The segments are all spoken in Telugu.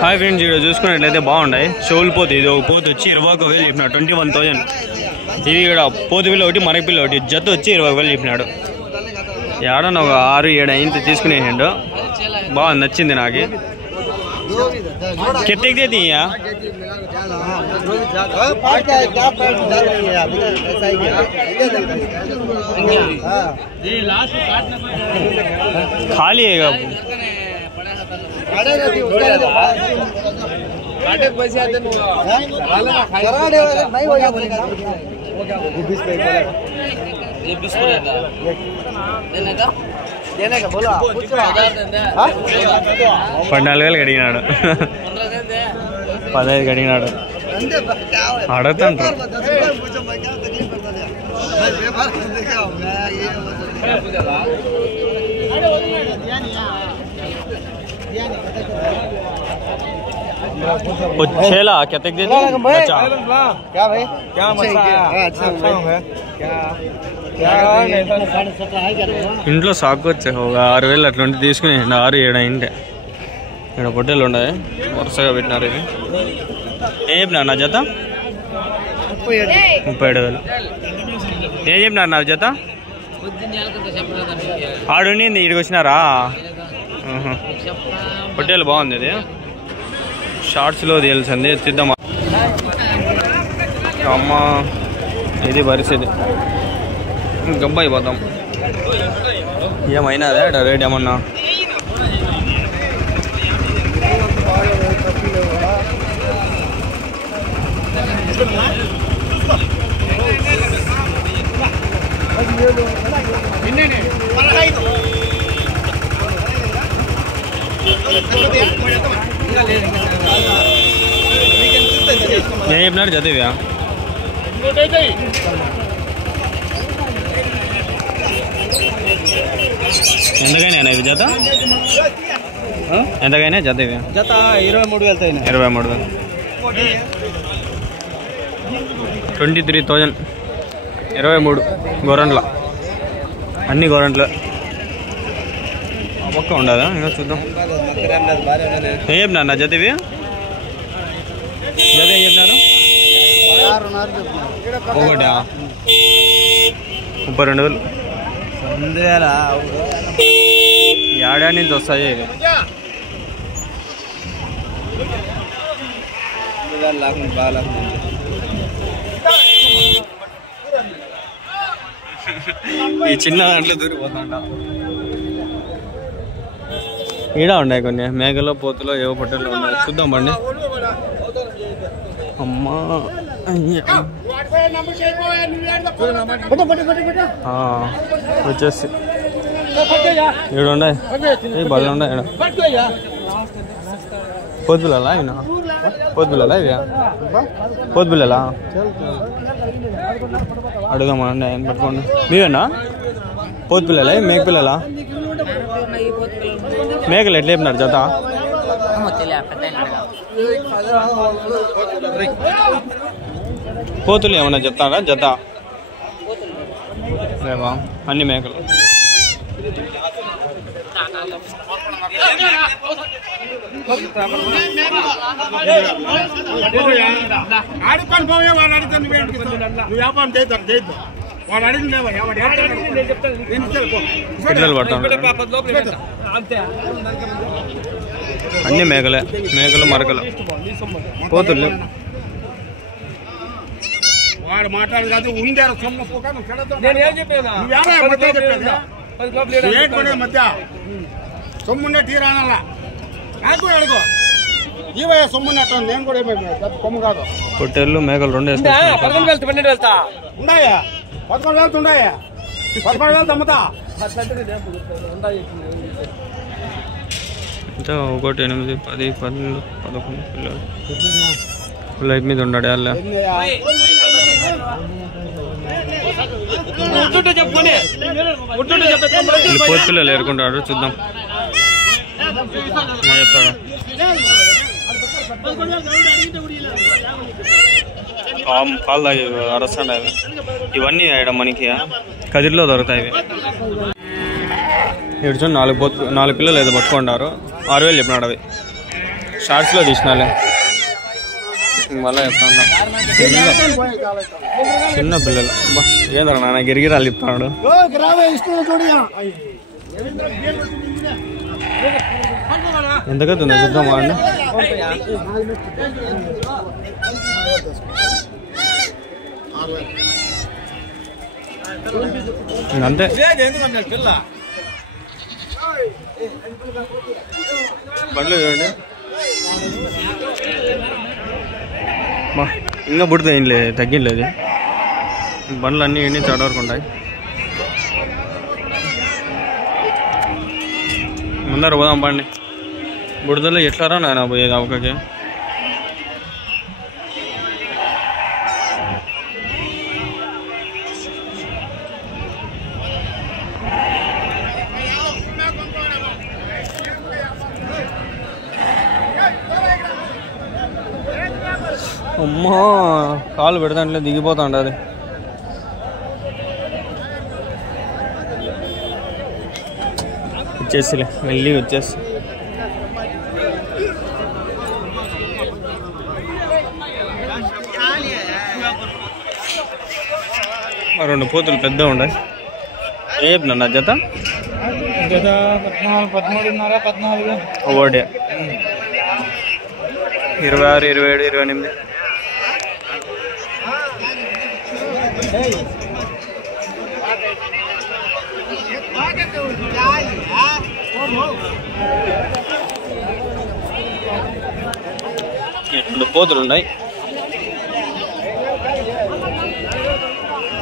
హాయ్ ఫ్రెండ్స్, ఇక్కడ చూసుకున్నట్లయితే బాగున్నాయి. చెవులు పోతు ఇది ఒక పోతు వచ్చి 21,000 చెప్పినాడు, 21,000. ఇది ఇక్కడ పోతు పిల్ల ఒకటి మరక పిల్ల ఒకటి జత వచ్చి 20,000 చెప్పినాడు. ఏడన్నా ఒక 6-7 అయింది తీసుకునేసిండు. బాగా నచ్చింది నాకు. కితకి देती है खाली है పద్నాలుగు అడిగినాడు, 15 అడిగినాడు. అడుగుతుంటారు. छेला क्या तक देते? अच्छा क्या भाई, क्या मसा अच्छा है क्या ఇంట్లో సాకు వచ్చే ఒక 6,000 అట్లాంటి తీసుకుని 6-7 అయింటే. ఇక్కడ పొట్టేలు ఉన్నాయి వరుసగా పెట్టినారు. ఇవి ఏం చెప్పినారు నా జత? 37,000. ఏం చెప్పినారు నా జత? ఆడుండింది ఇక్కడికి వచ్చినారా? పొట్టేలు బాగుంది. ఇది షార్ట్స్లో తెలిసింది తిద్దామా అమ్మ. ఇది పరిస్థితి గబ్బా అయిపోతాం. ఏమైనా రేట్ ఏమన్నా ఏం చెప్పినారు చదివా? ఎంతకైనా ఇది జత? ఎంతకైనా జత? ఇవి జత 23,000. 23,000. 23,000. 23 గొర్రెంట్ల, అన్ని గొర్రెంట్లు. పక్క ఉండదా? ఇంకా చూద్దాం. ఏం చెప్పినారు నా జత? ఇవి జత ఏం చెప్పినారు? ఒకటా 32,000. ఏడా నుంచి వస్తాయి? ఈ చిన్న దాంట్లో దూరిపోతాంట. ఈడ ఉన్నాయి కొన్ని మేకలో పోతులో ఏవో పొట్టెలు ఉన్నాయి. చూద్దాం బండి. అమ్మా వచ్చేసి ఏడు ఉన్నాయి, బళ్ళు ఉన్నాయి. పోతు పిల్లలా? ఇవి పోతు పిల్లలా? ఇవి పోతు పిల్లలా? అడుగుదామండి. ఆయన పట్టుకోండి. మీవేనా పోతు పిల్లలా? మేక పిల్లలా? మేకలు ఎట్లా చెప్పినారు జత? పోతులు ఏమన్నా చెప్తారా జత? లేవా? అన్ని మేకలు. పిల్లలు పడతాం. అన్ని మేకలే, మేకలు మరకలు పోతులు. వాడు మాట్లాడు కాదు ఉండారు సొమ్ము మధ్య సొమ్ముండే తీరానల్లా నాకు అడుగు. ఇవే సొమ్మున్నట్టు నేను కూడా కొమ్ము కాదు. పొట్టేళ్ళు మేకలు 2 ఉన్నాయా? 11,000 ఉన్నాయా? 11,000 అమ్ముతా. 1, 8, 10, 12, 11 పిల్లలు లైఫ్ మీద ఉన్నాడు. అలా పోతు పిల్లలు ఏరుకుంటాడు. చూద్దాం చెప్తాడు. పాలు తాగి అరస్తాడు. అవి ఇవన్నీ ఇక్కడ మనకి కదిరిలో దొరుకుతాయి. ఇక్కడ చూడండి 4 పిల్లలు ఏదో పట్టుకుంటారు. 6,000 చెప్పినాడు. అవి షార్ట్స్లో తీసినాలే మళ్ళీ చెప్తాను. చిన్న పిల్లలు ఏంద్రా నాన్న గిరిగిరాలు చెప్తున్నాడు. ఎంతకవుతుందో చూద్దాం వాడిని. అంతే బండ్లు చూడండి ఇంకా పుడితే ఏం లేదు తగ్గిలేదు. బండ్లు అన్నీ ఇన్ని చడవరకు ఉంటాయి. ముందర పోదాం పండి. బుడదలో ఎట్లారా నాయన పోయేది అవకకి. అమ్మా కాలు పెడతాంట్లే దిగిపోతాండ అది. వచ్చేసిలే మళ్ళీ వచ్చేసి రెండు పోతులు పెద్ద ఉన్నాయి. ఏ చెప్పినా జత 13.5 ఒకటి 26, 27, 28. రెండు పోతులు ఉన్నాయి.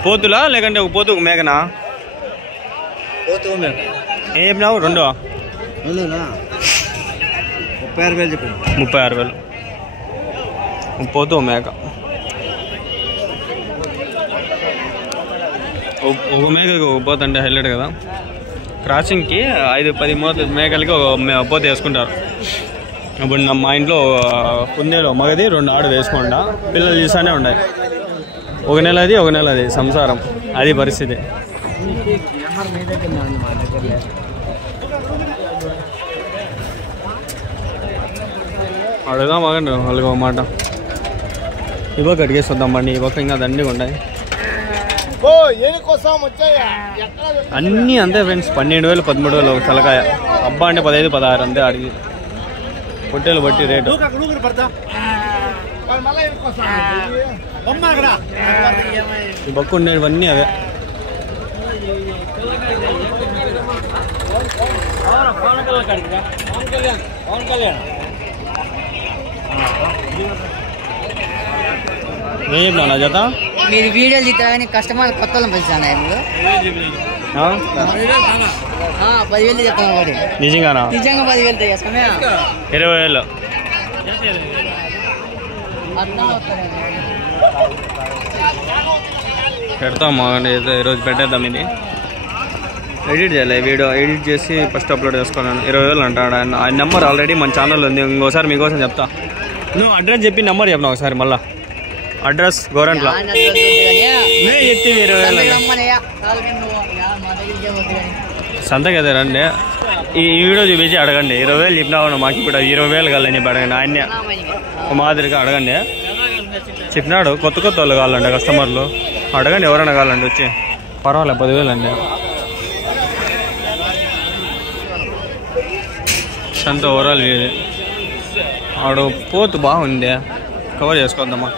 పోతులా లేకంటే ఒక పోతు ఒక మేకనా? ఏం చెప్పినావు? రెండు 36,000 చెప్పాను. 36,000 పోతు మేక. ఒక మేకకి ఒక పోత అంటే హైలైట్ కదా. క్రాసింగ్కి 5-10 మేకలకి ఒక పోత వేసుకుంటారు. ఇప్పుడు మా ఇంట్లో కుందేలు మగది 2 ఆడు వేసుకుంటా పిల్లలు చూసానే ఉన్నాయి. ఒక నెల అది సంసారం. అది పరిస్థితి. అడుగుదాం మగండి వాళ్ళకి ఒక మాట. ఇవ్వక అడిగేసి వద్దాం బండి. ఇవ్వక ఇంకా దండిగా ఉన్నాయి అన్నీ అంతే ఫ్రెండ్స్. 12,000, 13,000 ఒక తలకాయ. అబ్బా అంటే 15, 16 అంతే అడిగి. పొట్టేలు బట్టి రేటు. ఈ బొక్క ఉండేవన్నీ అవే. ఏం చెప్పినా జత? మీరు వీడియోలు తీస్తారని కస్టమర్ కొత్త వాళ్ళని పంచాను. 10,000 చెప్తాను. నిజంగానా? నిజంగా 10,000 చేసుకున్నా. 20,000 పెడతాం. ఈరోజు పెట్టేద్దాం. ఇది ఎడిట్ చేయాలి. వీడియో ఎడిట్ చేసి ఫస్ట్ అప్లోడ్ చేసుకోవాలని. 20,000 అంటాడు ఆయన. ఆ నెంబర్ ఆల్రెడీ మన ఛానల్లో ఉంది. ఇంకోసారి మీకోసం చెప్తా. నువ్వు అడ్రస్ చెప్పి నెంబర్ చెప్పినా ఒకసారి మళ్ళా. అడ్రస్ గోరంట్ల చెప్తే 20,000 సంతకి అదే రండి. ఈ వీడియో చూపించి అడగండి. 20,000 చెప్పినావు మాకు. ఇప్పుడు 20,000 కావాలని చెప్పి అడగండి. ఆయన్ని మాదిరిగా అడగండి. చెప్పినాడు. కొత్త వాళ్ళు కావాలండి కస్టమర్లు. అడగండి ఎవరైనా కావాలండి వచ్చి. పర్వాలేదు 10,000 అండి. సంత ఓవరాల్ వీధి ఆడు పోతు బాగుంది. కవర్ చేసుకోవద్దమ్మా.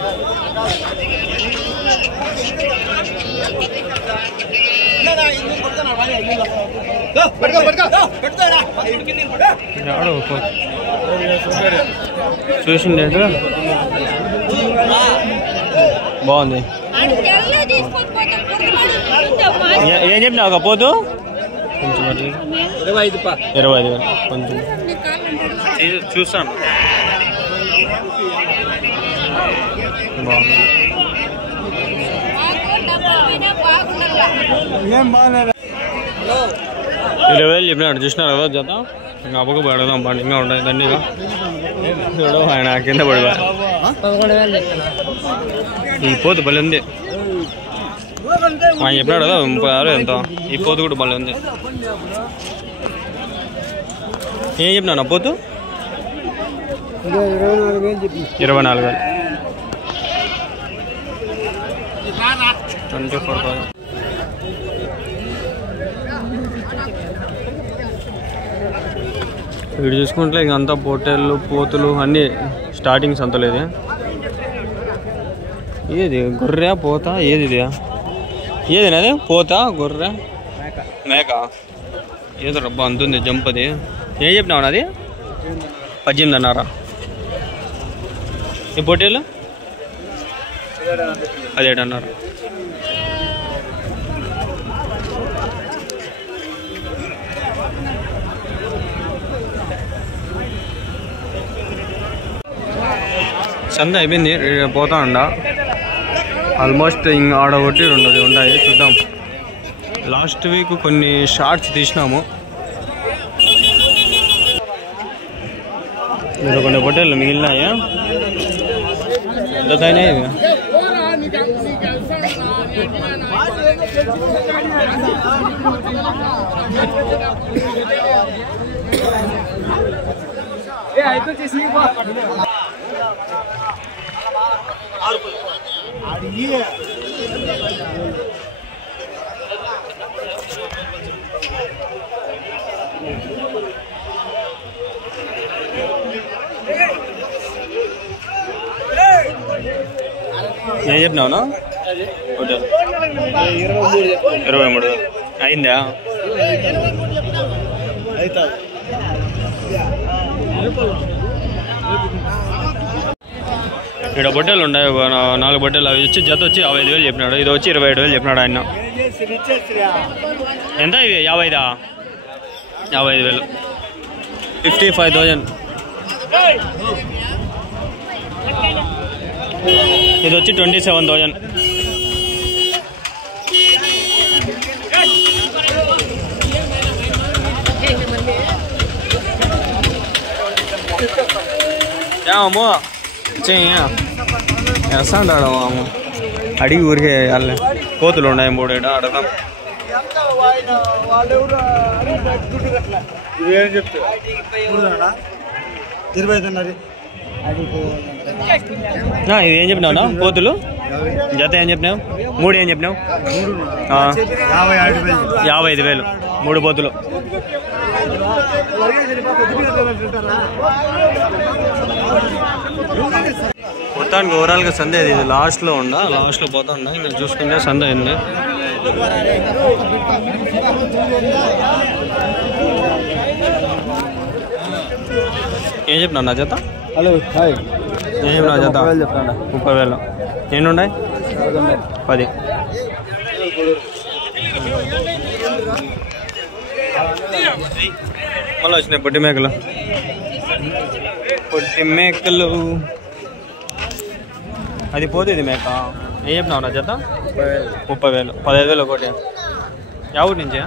చూసింది బాగుంది. ఏం చెప్పినా ఒక పోతు కొంచెం 25,000 కొంచెం చూస్తాను. బాగుంది. 20,000 చెప్పినాడు. చూసినారు కదా జత. ఇంకా అప్పకు పడదాం పండి. ఇంకా ఉంటాయి దండిగా. చూడు ఆయన కింద పడిపో. ఈ పోతు భలే ఉంది. ఆయన చెప్పినాడు కదా 36,000 ఎంత. ఈ పోతు కూడా భలే ఉంది. ఏం చెప్పినా పోతు 24,000 24,000. ఇక్కడ చూసుకుంటే ఇంక అంతా పొట్టేళ్ళు పోతులు అన్నీ స్టార్టింగ్ సంతలేదు. ఏది గొర్రె పోత ఏది ఇది ఏది అది పోత గొర్రె మేక ఏదో రబ్బా అంతుంది జంప్ అది. ఏం చెప్పినావు అది 18,500. ఈ పొట్టేళ్ళు 17,500. సంద అయిపోయింది పోతా ఉండ ఆల్మోస్ట్ ఇంక ఆడ ఒకటి 2 ఉన్నాయి చూద్దాం. లాస్ట్ వీక్ కొన్ని షార్ట్స్ తీసినాము. ఇంకా కొన్ని పొట్టేళ్ళు మిగిలినాయా ఎంత అయినాయి ఇవి. ఏం చెప్పినావునా 23 అయిందా? ఇక్కడ బొట్టెలు ఉన్నాయి 4 బొట్టెలు. అవి వచ్చి జత వచ్చి 55,000 చెప్పినాడు. ఇది వచ్చి 27,000 చెప్పినాడు ఆయన. ఎంత ఇవి 55,000 55,000. ఇది వచ్చి 27,000. ఏమో చేస్తాడు మాము అడిగి ఊరికే వాళ్ళ కోతులు ఉన్నాయి 3 అడగం. ఏం చెప్తా 25,500. ఇది ఏం చెప్పినావునా కోతులు జత ఏం చెప్పినావు? 3 ఏం చెప్పినావు? 55,000 3 పోతులు. మొత్తానికి ఓవరాల్గా సందే ఇది లాస్ట్లో పోతా ఉండ. ఇంకా చూసుకుంటే సందే అయింది. ఏం చెప్పినా నా జత? Hello hi. ఏం చెప్పినా జత? 30,000. ఎన్ని ఉన్నాయి? 10. మళ్ళీ వచ్చినాయి పొట్టి మేకలు. అది పోతే ఇది మేక. ఏం చెప్పినావు నా జత? 30,000. 15,000 ఒకటి. ఎవరి నుంచి?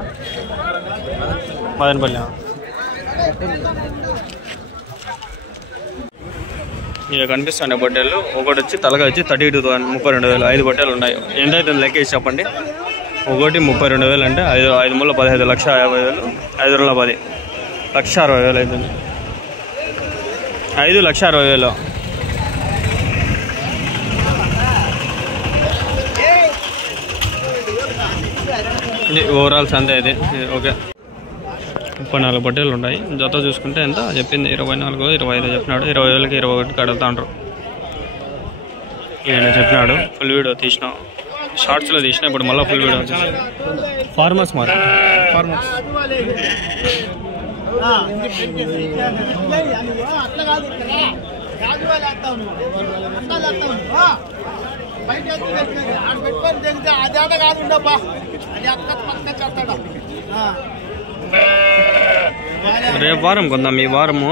మదనపల్లి. ఇక కనిపిస్తాండే బొట్టెలు. ఒకటి వచ్చి తలగా వచ్చి 32,000 32,000. 5 బొట్టెలు ఉన్నాయి. ఎంత అవుతుంది లెక్కేసి చెప్పండి. ఒకటి 32,000 అంటే 5 మూల 15 1,50,000. 5 రోజుల 10 1,60,000 అవుతుంది. 5,60,000. ఇది ఓవరాల్ సందే ఇది. ఓకే 34 బొట్టెలు ఉన్నాయి. జత చూసుకుంటే ఎంత చెప్పింది? 24 25 చెప్పినాడు. 20,000కి 21 కడుగుతాండ్రు. ఈయన చెప్పినాడు. ఫుల్ వీడియో తీసిన, షార్ట్స్లో తీసిన. ఇప్పుడు మళ్ళీ ఫుల్ వీడియో తీసిన. Farmers market. రేపు వారం కొందాం. ఈ వారము